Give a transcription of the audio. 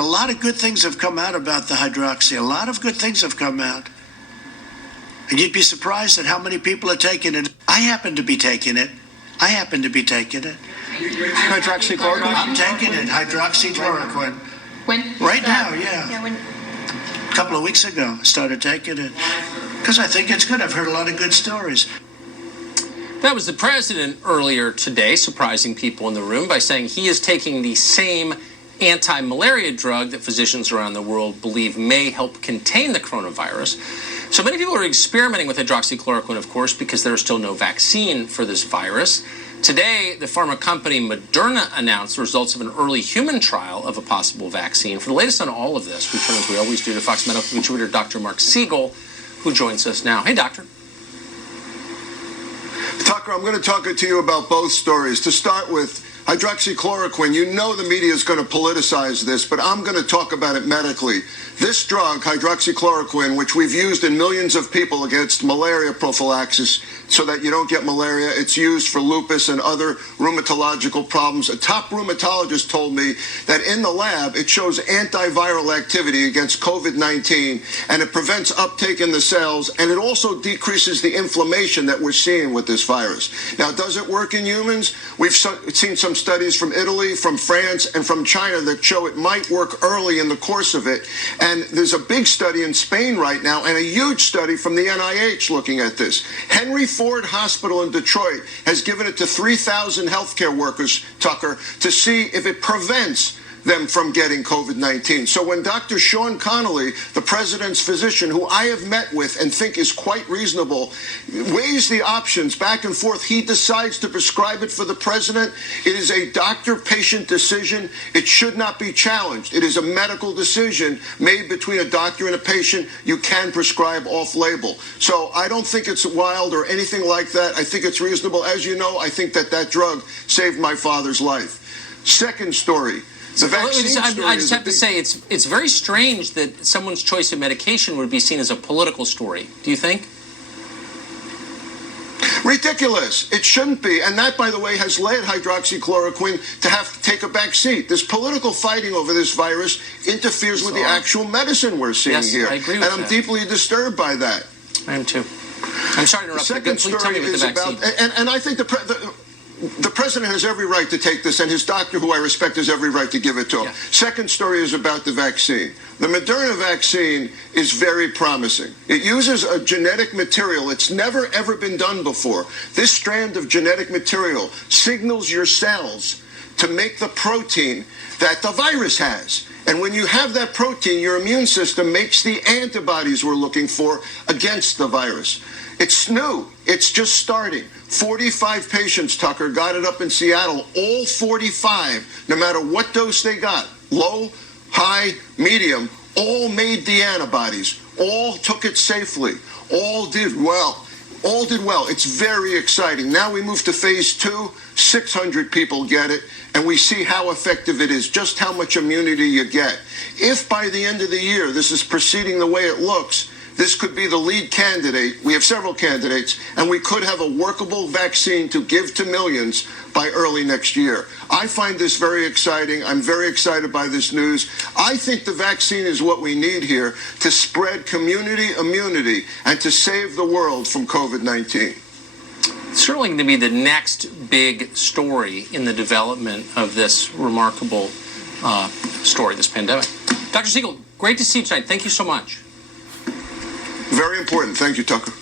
A lot of good things have come out about the hydroxy. A lot of good things have come out. And you'd be surprised at how many people are taking it. I happen to be taking it. Hydroxychloroquine? I'm taking it, hydroxychloroquine. When? Right now, yeah. Yeah, when? A couple of weeks ago, I started taking it. Because I think it's good. I've heard a lot of good stories. That was the president earlier today, surprising people in the room by saying he is taking the same anti-malaria drug that physicians around the world believe may help contain the coronavirus. So many people are experimenting with hydroxychloroquine, of course, because there is still no vaccine for this virus. Today, the pharma company Moderna announced the results of an early human trial of a possible vaccine. For the latest on all of this, we turn, as we always do, to Fox Medical contributor Dr. Mark Siegel, who joins us now. Hey, doctor. Tucker, I'm going to talk to you about both stories. To start with, hydroxychloroquine, you know the media is going to politicize this, but I'm going to talk about it medically. This drug, hydroxychloroquine, which we've used in millions of people against malaria prophylaxis so that you don't get malaria, it's used for lupus and other rheumatological problems. A top rheumatologist told me that in the lab, it shows antiviral activity against COVID-19, and it prevents uptake in the cells, and it also decreases the inflammation that we're seeing with this virus. Now, does it work in humans? We've seen some studies from Italy, from France, and from China that show it might work early in the course of it. And there's a big study in Spain right now and a huge study from the NIH looking at this. Henry Ford Hospital in Detroit has given it to 3,000 healthcare workers, Tucker, to see if it prevents them from getting COVID-19. So when Dr. Sean Connolly, the president's physician, who I have met with and think is quite reasonable, weighs the options back and forth, he decides to prescribe it for the president. It is a doctor-patient decision. It should not be challenged. It is a medical decision made between a doctor and a patient. You can prescribe off-label. So I don't think it's wild or anything like that. I think it's reasonable. As you know, I think that drug saved my father's life. Second story. I just have to say, it's very strange that someone's choice of medication would be seen as a political story. Do you think? Ridiculous. It shouldn't be. And that, by the way, has led hydroxychloroquine to have to take a back seat. This political fighting over this virus interferes with the actual medicine we're seeing here. I agree with and I'm deeply disturbed by that. I am too. I'm sorry to interrupt. The second story is about, and I think the president has every right to take this, and his doctor, who I respect, has every right to give it to him. Yeah. Second story is about the vaccine. The Moderna vaccine is very promising. It uses a genetic material. It's never, ever been done before. This strand of genetic material signals your cells to make the protein that the virus has. And when you have that protein, your immune system makes the antibodies we're looking for against the virus. It's new. It's just starting. 45 patients, Tucker, got it up in Seattle. All 45, no matter what dose they got, low, high, medium, all made the antibodies. All took it safely. All did well. All did well. It's very exciting. Now we move to phase 2. 600 people get it, and we see how effective it is, just how much immunity you get. If by the end of the year this is proceeding the way it looks, this could be the lead candidate. We have several candidates, and we could have a workable vaccine to give to millions by early next year. I find this very exciting. I'm very excited by this news. I think the vaccine is what we need here to spread community immunity and to save the world from COVID-19. It's certainly going to be the next big story in the development of this remarkable story, this pandemic. Dr. Siegel, great to see you tonight. Thank you so much. Very important. Thank you, Tucker.